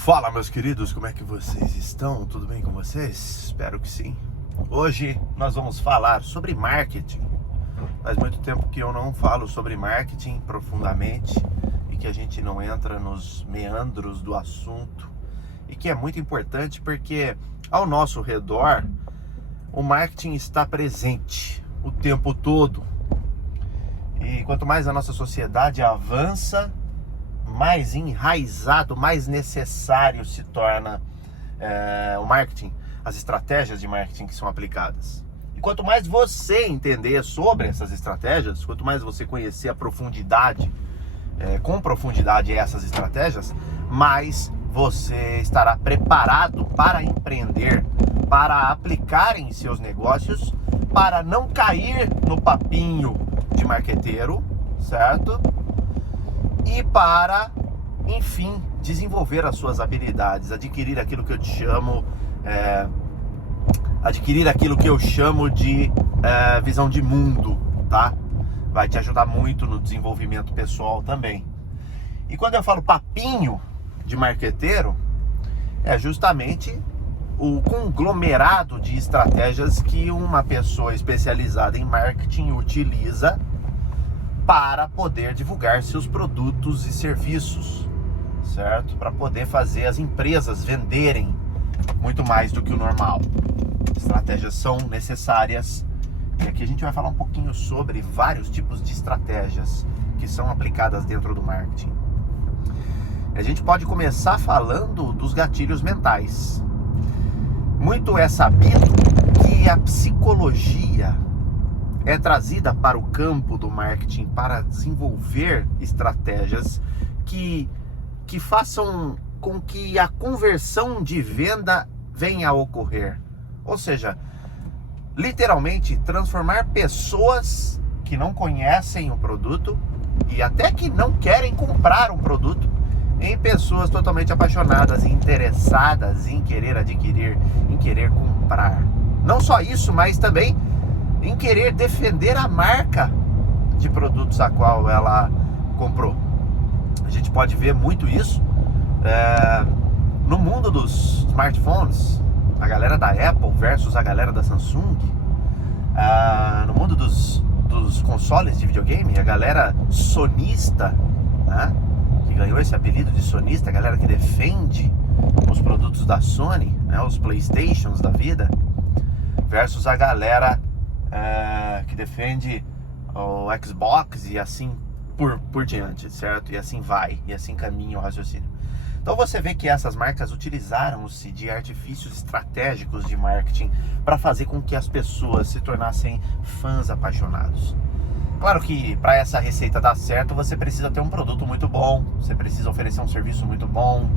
Fala, meus queridos, como é que vocês estão? Tudo bem com vocês? Espero que sim. Hoje nós vamos falar sobre marketing. Faz muito tempo que eu não falo sobre marketing profundamente e que a gente não entra nos meandros do assunto, e que é muito importante porque ao nosso redor o marketing está presente o tempo todo. E quanto mais a nossa sociedade avança, mais enraizado, mais necessário se torna o marketing, as estratégias de marketing que são aplicadas. E quanto mais você entender sobre essas estratégias, quanto mais você conhecer a profundidade, com profundidade essas estratégias, mais você estará preparado para empreender, para aplicar em seus negócios, para não cair no papinho de marqueteiro, certo? E para, enfim, desenvolver as suas habilidades, adquirir aquilo que eu chamo de visão de mundo, tá? Vai te ajudar muito no desenvolvimento pessoal também. E quando eu falo papinho de marqueteiro, é justamente o conglomerado de estratégias que uma pessoa especializada em marketing utiliza para poder divulgar seus produtos e serviços, certo? Para poder fazer as empresas venderem muito mais do que o normal. Estratégias são necessárias, e aqui a gente vai falar um pouquinho sobre vários tipos de estratégias que são aplicadas dentro do marketing. A gente pode começar falando dos gatilhos mentais. Muito é sabido que a psicologia é trazida para o campo do marketing para desenvolver estratégias que façam com que a conversão de venda venha a ocorrer. Ou seja, literalmente transformar pessoas que não conhecem o produto e até que não querem comprar um produto em pessoas totalmente apaixonadas e interessadas em querer adquirir, em querer comprar. Não só isso, mas também em querer defender a marca de produtos a qual ela comprou. A gente pode ver muito isso no mundo dos smartphones, a galera da Apple versus a galera da Samsung, no mundo dos consoles de videogame, a galera sonista, né, que ganhou esse apelido de sonista, a galera que defende os produtos da Sony, né, os Playstations da vida, versus a galera que defende o Xbox e assim por diante, certo? E assim vai, e assim caminha o raciocínio. Então você vê que essas marcas utilizaram-se de artifícios estratégicos de marketing para fazer com que as pessoas se tornassem fãs apaixonados. Claro que para essa receita dar certo, você precisa ter um produto muito bom, você precisa oferecer um serviço muito bom,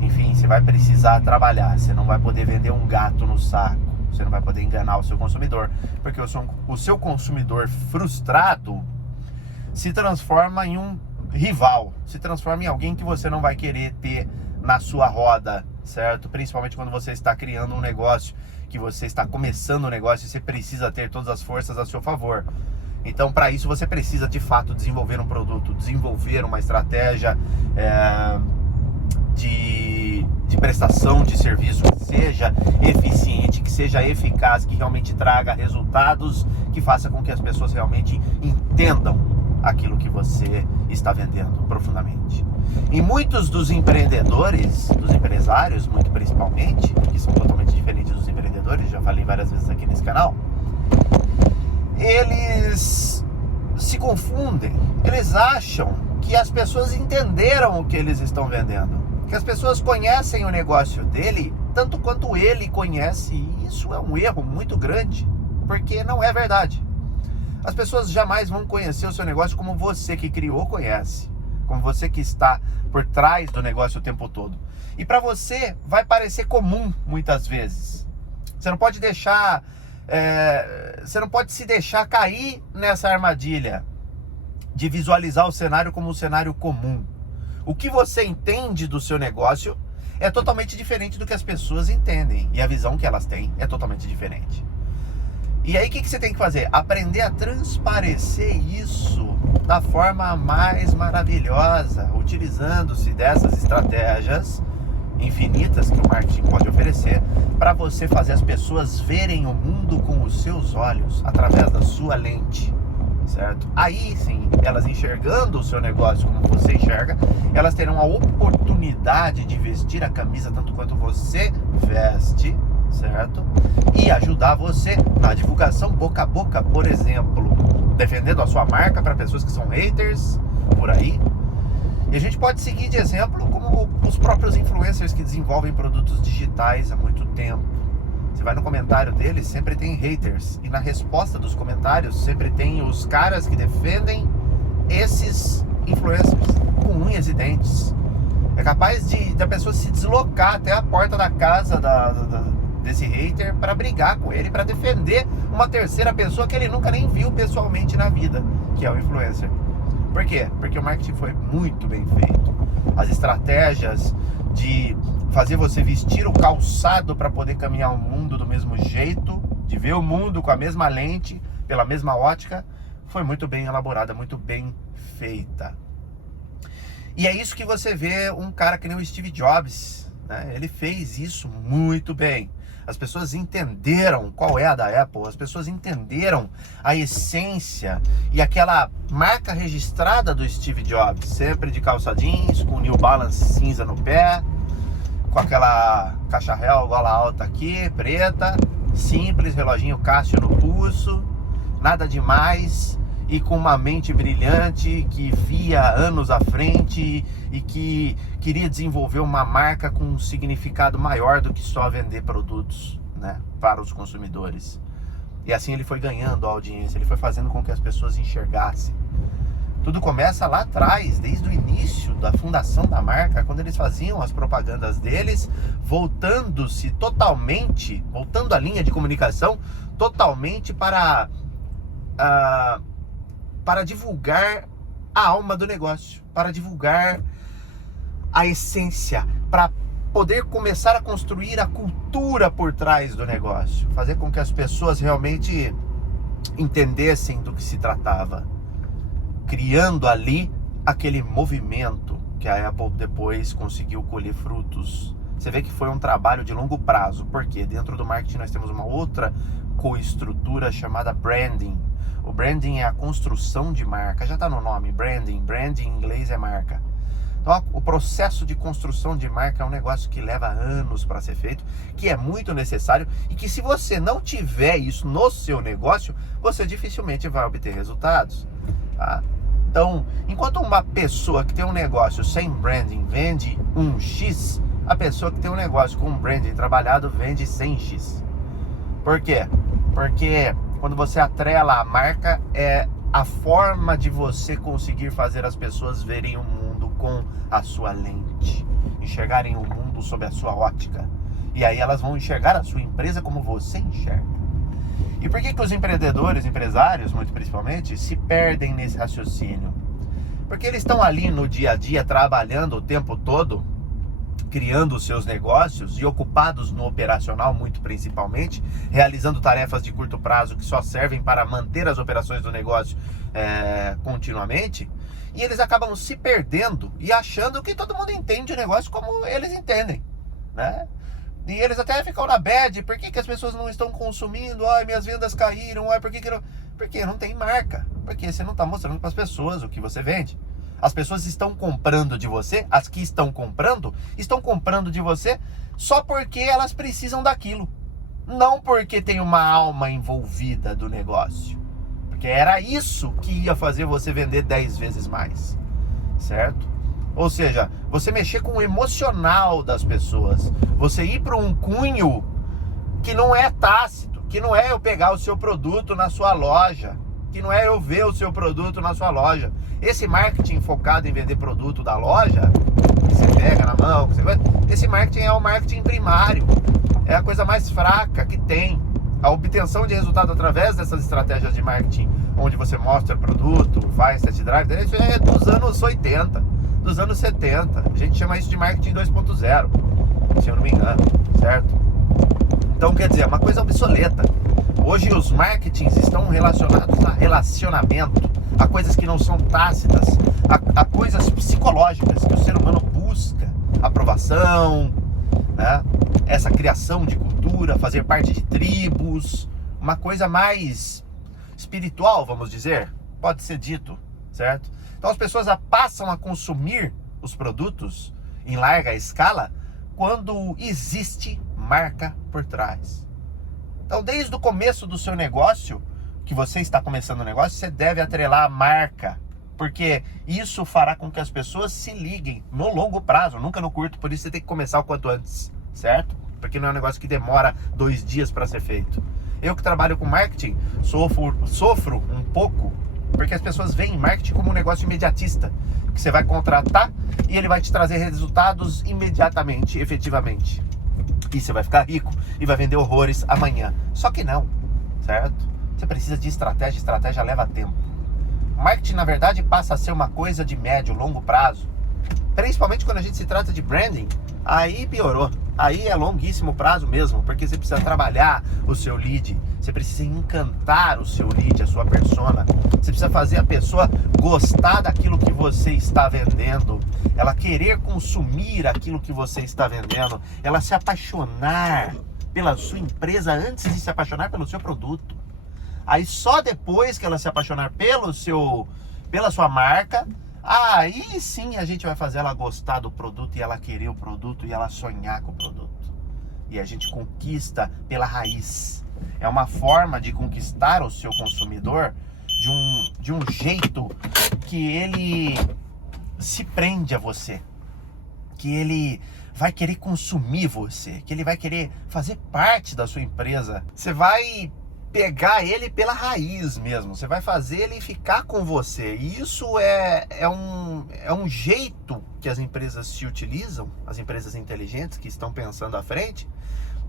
enfim, você vai precisar trabalhar, você não vai poder vender um gato no saco. Você não vai poder enganar o seu consumidor, porque o seu consumidor frustrado se transforma em um rival, se transforma em alguém que você não vai querer ter na sua roda, certo? Principalmente quando você está criando um negócio, que você está começando um negócio e você precisa ter todas as forças a seu favor. Então, para isso, você precisa de fato desenvolver um produto, desenvolver uma estratégia de prestação de serviço que seja eficiente, que seja eficaz, que realmente traga resultados, que faça com que as pessoas realmente entendam aquilo que você está vendendo profundamente. E muitos dos empreendedores, dos empresários, muito principalmente, que são totalmente diferentes dos empreendedores, já falei várias vezes aqui nesse canal, eles se confundem, eles acham que as pessoas entenderam o que eles estão vendendo, que as pessoas conhecem o negócio dele tanto quanto ele conhece, e isso é um erro muito grande, porque não é verdade. As pessoas jamais vão conhecer o seu negócio como você que criou conhece, como você que está por trás do negócio o tempo todo. E para você vai parecer comum muitas vezes. Você não pode se deixar cair nessa armadilha de visualizar o cenário como um cenário comum. O que você entende do seu negócio é totalmente diferente do que as pessoas entendem, e a visão que elas têm é totalmente diferente. E aí o que você tem que fazer? Aprender a transparecer isso da forma mais maravilhosa, utilizando-se dessas estratégias infinitas que o marketing pode oferecer para você fazer as pessoas verem o mundo com os seus olhos, através da sua lente, certo? Aí sim, elas enxergando o seu negócio como você enxerga, elas terão a oportunidade de vestir a camisa tanto quanto você veste, certo? E ajudar você na divulgação boca a boca, por exemplo, defendendo a sua marca para pessoas que são haters por aí. E a gente pode seguir de exemplo como os próprios influencers que desenvolvem produtos digitais há muito tempo. Você vai no comentário deles, sempre tem haters. E na resposta dos comentários, sempre tem os caras que defendem esses influencers com unhas e dentes. É capaz da pessoa se deslocar até a porta da casa desse hater para brigar com ele, para defender uma terceira pessoa que ele nunca nem viu pessoalmente na vida, que é o influencer. Por quê? Porque o marketing foi muito bem feito. As estratégias de fazer você vestir o calçado para poder caminhar o mundo do mesmo jeito, de ver o mundo com a mesma lente, pela mesma ótica, foi muito bem elaborada, muito bem feita. E é isso que você vê um cara que nem o Steve Jobs, né? Ele fez isso muito bem. As pessoas entenderam qual é a da Apple, as pessoas entenderam a essência e aquela marca registrada do Steve Jobs, sempre de calça jeans, com New Balance cinza no pé, com aquela caixa réu gola alta aqui, preta, simples, reloginho Casio no pulso, nada demais, e com uma mente brilhante que via anos à frente e que queria desenvolver uma marca com um significado maior do que só vender produtos, né, para os consumidores. E assim ele foi ganhando a audiência, ele foi fazendo com que as pessoas enxergassem. Tudo começa lá atrás, desde o início da fundação da marca, quando eles faziam as propagandas deles, voltando a linha de comunicação totalmente para divulgar a alma do negócio, para divulgar a essência, para poder começar a construir a cultura por trás do negócio, fazer com que as pessoas realmente entendessem do que se tratava, criando ali aquele movimento que a Apple depois conseguiu colher frutos. Você vê que foi um trabalho de longo prazo, porque dentro do marketing nós temos uma outra coestrutura chamada branding. O branding é a construção de marca, já está no nome, branding em inglês é marca. Então o processo de construção de marca é um negócio que leva anos para ser feito, que é muito necessário e que se você não tiver isso no seu negócio, você dificilmente vai obter resultados, tá? Então, enquanto uma pessoa que tem um negócio sem branding vende 1x, a pessoa que tem um negócio com branding trabalhado vende 100x. Por quê? Porque quando você atrela a marca, é a forma de você conseguir fazer as pessoas verem o mundo com a sua lente, enxergarem o mundo sob a sua ótica. E aí elas vão enxergar a sua empresa como você enxerga. E por que os empresários, muito principalmente, se perdem nesse raciocínio? Porque eles estão ali no dia a dia, trabalhando o tempo todo, criando os seus negócios e ocupados no operacional, muito principalmente, realizando tarefas de curto prazo que só servem para manter as operações do negócio continuamente, e eles acabam se perdendo e achando que todo mundo entende o negócio como eles entendem, né? E eles até ficam na bad, por que as pessoas não estão consumindo? Ai, minhas vendas caíram, ai, por que não... Porque não tem marca, porque você não está mostrando para as pessoas o que você vende. As pessoas estão comprando de você, as que estão comprando de você só porque elas precisam daquilo. Não porque tem uma alma envolvida do negócio. Porque era isso que ia fazer você vender 10 vezes mais, certo? Ou seja, você mexer com o emocional das pessoas. Você ir para um cunho que não é tácito, que não é eu pegar o seu produto na sua loja, que não é eu ver o seu produto na sua loja. Esse marketing focado em vender produto da loja, que você pega na mão, esse marketing é o marketing primário. É a coisa mais fraca que tem. A obtenção de resultado através dessas estratégias de marketing, onde você mostra o produto, faz test drive, isso é dos anos 80, dos anos 70. A gente chama isso de marketing 2.0, se eu não me engano, certo? Então, quer dizer, é uma coisa obsoleta. Hoje os marketings estão relacionados a relacionamento, a coisas que não são tácitas, a coisas psicológicas que o ser humano busca, aprovação, né? Essa criação de cultura, fazer parte de tribos, uma coisa mais espiritual, vamos dizer, pode ser dito, certo? Então as pessoas passam a consumir os produtos em larga escala quando existe marca por trás. Então, desde o começo do seu negócio, que você está começando o negócio, você deve atrelar a marca, porque isso fará com que as pessoas se liguem no longo prazo, nunca no curto. Por isso você tem que começar o quanto antes, certo? Porque não é um negócio que demora 2 dias para ser feito. Eu que trabalho com marketing, sofro um pouco, porque as pessoas veem marketing como um negócio imediatista, que você vai contratar e ele vai te trazer resultados imediatamente, efetivamente. E você vai ficar rico e vai vender horrores amanhã. Só que não, certo? Você precisa de estratégia leva tempo. Marketing, na verdade, passa a ser uma coisa de médio, longo prazo. Principalmente quando a gente se trata de branding, aí piorou. Aí é longuíssimo prazo mesmo, porque você precisa trabalhar o seu lead, você precisa encantar o seu lead, a sua persona. Você precisa fazer a pessoa gostar daquilo que você está vendendo, ela querer consumir aquilo que você está vendendo, ela se apaixonar pela sua empresa antes de se apaixonar pelo seu produto. Aí só depois que ela se apaixonar pela sua marca, aí sim a gente vai fazer ela gostar do produto e ela querer o produto e ela sonhar com o produto. E a gente conquista pela raiz. É uma forma de conquistar o seu consumidor de um jeito que ele se prende a você, que ele vai querer consumir você, que ele vai querer fazer parte da sua empresa. Você vai pegar ele pela raiz mesmo, você vai fazer ele ficar com você. E isso é um jeito que as empresas se utilizam, as empresas inteligentes que estão pensando à frente,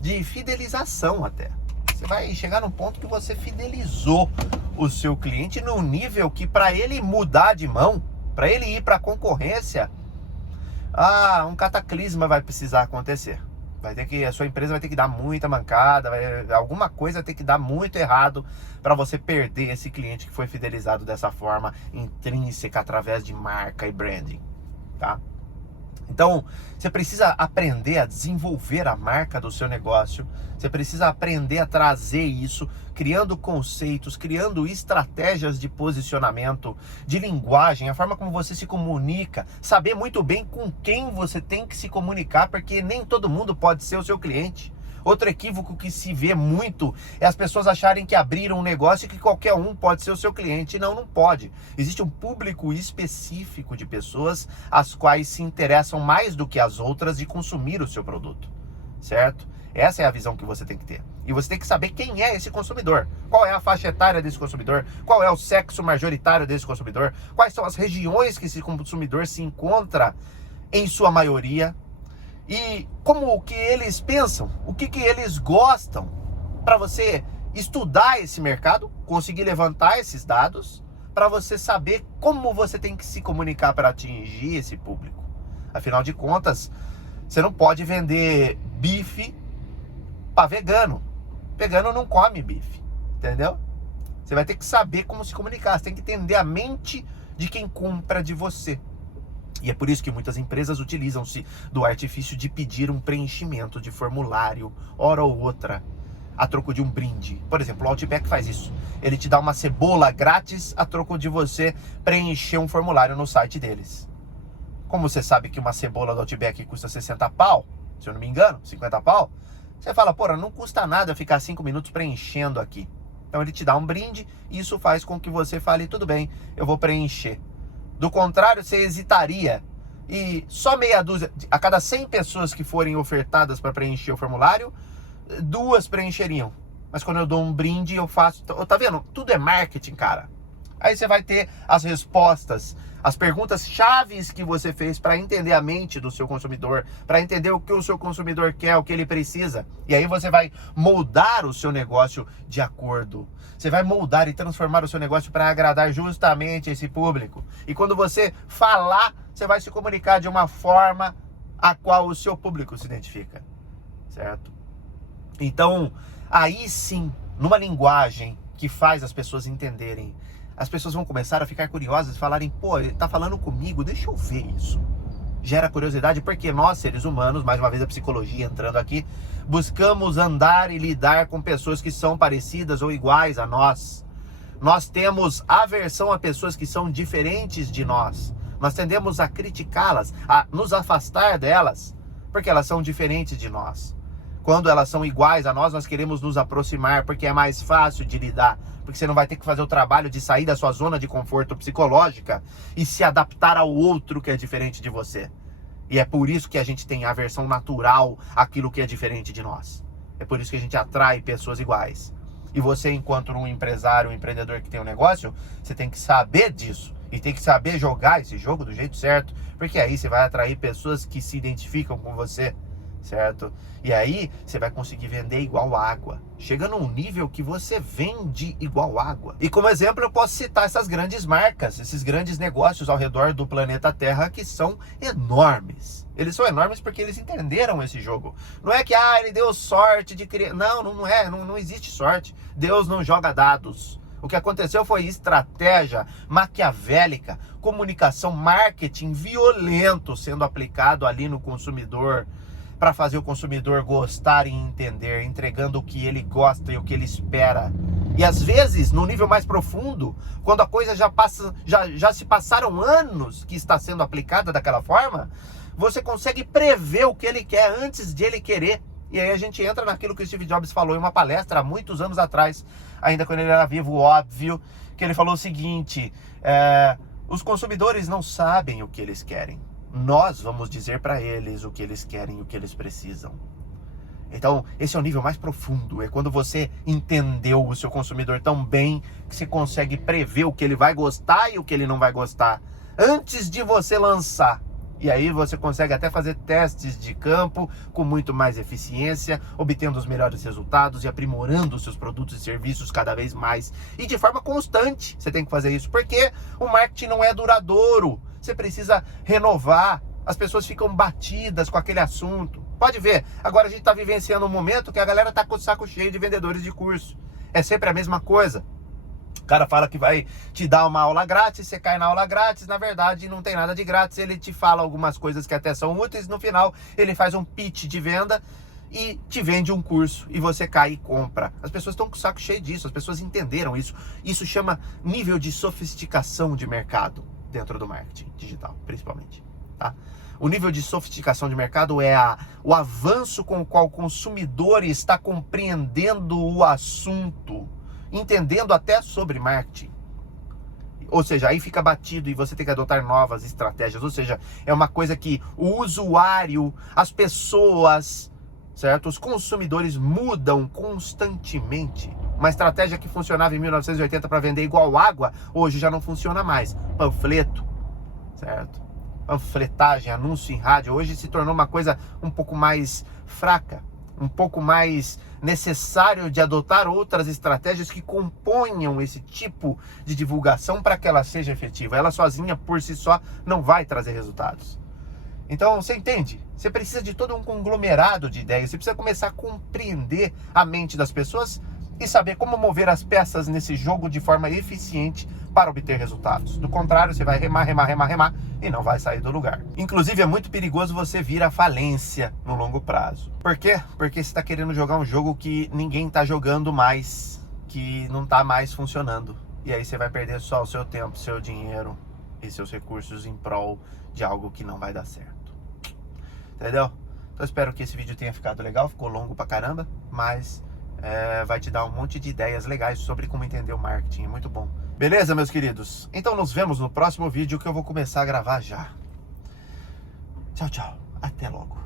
de fidelização até. Você vai chegar num ponto que você fidelizou o seu cliente num nível que, para ele mudar de mão, para ele ir para a concorrência, um cataclisma vai precisar acontecer. A sua empresa vai ter que dar muita mancada, alguma coisa vai ter que dar muito errado para você perder esse cliente que foi fidelizado dessa forma intrínseca através de marca e branding, tá? Então, você precisa aprender a desenvolver a marca do seu negócio, você precisa aprender a trazer isso, criando conceitos, criando estratégias de posicionamento, de linguagem, a forma como você se comunica, saber muito bem com quem você tem que se comunicar, porque nem todo mundo pode ser o seu cliente. Outro equívoco que se vê muito é as pessoas acharem que abriram um negócio e que qualquer um pode ser o seu cliente. Não, não pode. Existe um público específico de pessoas as quais se interessam mais do que as outras de consumir o seu produto, certo? Essa é a visão que você tem que ter. E você tem que saber quem é esse consumidor. Qual é a faixa etária desse consumidor? Qual é o sexo majoritário desse consumidor? Quais são as regiões que esse consumidor se encontra em sua maioria? E como que eles pensam, o que eles gostam, para você estudar esse mercado, conseguir levantar esses dados, para você saber como você tem que se comunicar para atingir esse público. Afinal de contas, você não pode vender bife para vegano. Vegano não come bife, entendeu? Você vai ter que saber como se comunicar, você tem que entender a mente de quem compra de você. E é por isso que muitas empresas utilizam-se do artifício de pedir um preenchimento de formulário, hora ou outra, a troco de um brinde. Por exemplo, o Outback faz isso. Ele te dá uma cebola grátis a troco de você preencher um formulário no site deles. Como você sabe que uma cebola do Outback custa 60 pau, se eu não me engano, 50 pau, você fala, porra, não custa nada eu ficar 5 minutos preenchendo aqui. Então ele te dá um brinde e isso faz com que você fale, tudo bem, eu vou preencher. Do contrário, você hesitaria e só meia dúzia, a cada 100 pessoas que forem ofertadas para preencher o formulário, 2 preencheriam. Mas quando eu dou um brinde, eu faço... Tá vendo? Tudo é marketing, cara. Aí você vai ter as respostas, as perguntas chaves que você fez para entender a mente do seu consumidor, para entender o que o seu consumidor quer, o que ele precisa. E aí você vai moldar o seu negócio de acordo. Você vai moldar e transformar o seu negócio para agradar justamente esse público. E quando você falar, você vai se comunicar de uma forma a qual o seu público se identifica, certo? Então, aí sim, numa linguagem que faz as pessoas entenderem, as pessoas vão começar a ficar curiosas e falarem, pô, ele tá falando comigo, deixa eu ver isso. Gera curiosidade porque nós, seres humanos, mais uma vez a psicologia entrando aqui, buscamos andar e lidar com pessoas que são parecidas ou iguais a nós. Nós temos aversão a pessoas que são diferentes de nós. Nós tendemos a criticá-las, a nos afastar delas, porque elas são diferentes de nós. Quando elas são iguais a nós, nós queremos nos aproximar, porque é mais fácil de lidar. Porque você não vai ter que fazer o trabalho de sair da sua zona de conforto psicológica e se adaptar ao outro que é diferente de você. E é por isso que a gente tem aversão natural àquilo que é diferente de nós. É por isso que a gente atrai pessoas iguais. E você, enquanto um empresário, um empreendedor que tem um negócio, você tem que saber disso. E tem que saber jogar esse jogo do jeito certo. Porque aí você vai atrair pessoas que se identificam com você, certo? E aí você vai conseguir vender igual água. Chega num nível que você vende igual água. E como exemplo eu posso citar essas grandes marcas, esses grandes negócios ao redor do planeta Terra que são enormes. Eles são enormes porque eles entenderam esse jogo. Não é que ele deu sorte de criar. Não existe sorte. Deus não joga dados. O que aconteceu foi estratégia maquiavélica, comunicação, marketing violento sendo aplicado ali no consumidor, para fazer o consumidor gostar e entender, entregando o que ele gosta e o que ele espera. E às vezes, no nível mais profundo, quando a coisa já se passaram anos que está sendo aplicada daquela forma, você consegue prever o que ele quer antes de ele querer. E aí a gente entra naquilo que o Steve Jobs falou em uma palestra há muitos anos atrás, ainda quando ele era vivo, óbvio, que ele falou o seguinte: os consumidores não sabem o que eles querem. Nós vamos dizer para eles o que eles querem e o que eles precisam. Então, esse é o nível mais profundo. É quando você entendeu o seu consumidor tão bem que você consegue prever o que ele vai gostar e o que ele não vai gostar antes de você lançar. E aí você consegue até fazer testes de campo com muito mais eficiência, obtendo os melhores resultados e aprimorando os seus produtos e serviços cada vez mais. E de forma constante você tem que fazer isso, porque o marketing não é duradouro. Você precisa renovar. As pessoas ficam batidas com aquele assunto. Pode ver, agora a gente está vivenciando um momento que a galera está com o saco cheio de vendedores de curso. É sempre a mesma coisa. O cara fala que vai te dar uma aula grátis, você cai na aula grátis, na verdade não tem nada de grátis, ele te fala algumas coisas que até são úteis, no final ele faz um pitch de venda e te vende um curso e você cai e compra. As pessoas estão com o saco cheio disso, as pessoas entenderam isso. Isso chama nível de sofisticação de mercado dentro do marketing digital, principalmente, tá? O nível de sofisticação de mercado é o avanço com o qual o consumidor está compreendendo o assunto, entendendo até sobre marketing. Ou seja, aí fica batido e você tem que adotar novas estratégias. Ou seja, é uma coisa que o usuário, as pessoas, certo? Os consumidores mudam constantemente. Uma estratégia que funcionava em 1980 para vender igual água, hoje já não funciona mais. Panfleto, certo? Panfletagem, anúncio em rádio, hoje se tornou uma coisa um pouco mais fraca, um pouco mais necessário de adotar outras estratégias que componham esse tipo de divulgação para que ela seja efetiva. Ela sozinha, por si só, não vai trazer resultados. Então, você entende? Você precisa de todo um conglomerado de ideias, você precisa começar a compreender a mente das pessoas e saber como mover as peças nesse jogo de forma eficiente para obter resultados. Do contrário, você vai remar e não vai sair do lugar. Inclusive, é muito perigoso você vir à falência no longo prazo. Por quê? Porque você está querendo jogar um jogo que ninguém está jogando mais, que não está mais funcionando. E aí você vai perder só o seu tempo, seu dinheiro e seus recursos em prol de algo que não vai dar certo. Entendeu? Então, espero que esse vídeo tenha ficado legal. Ficou longo pra caramba, mas vai te dar um monte de ideias legais sobre como entender o marketing. É muito bom. Beleza, meus queridos? Então nos vemos no próximo vídeo que eu vou começar a gravar já. Tchau, tchau. Até logo.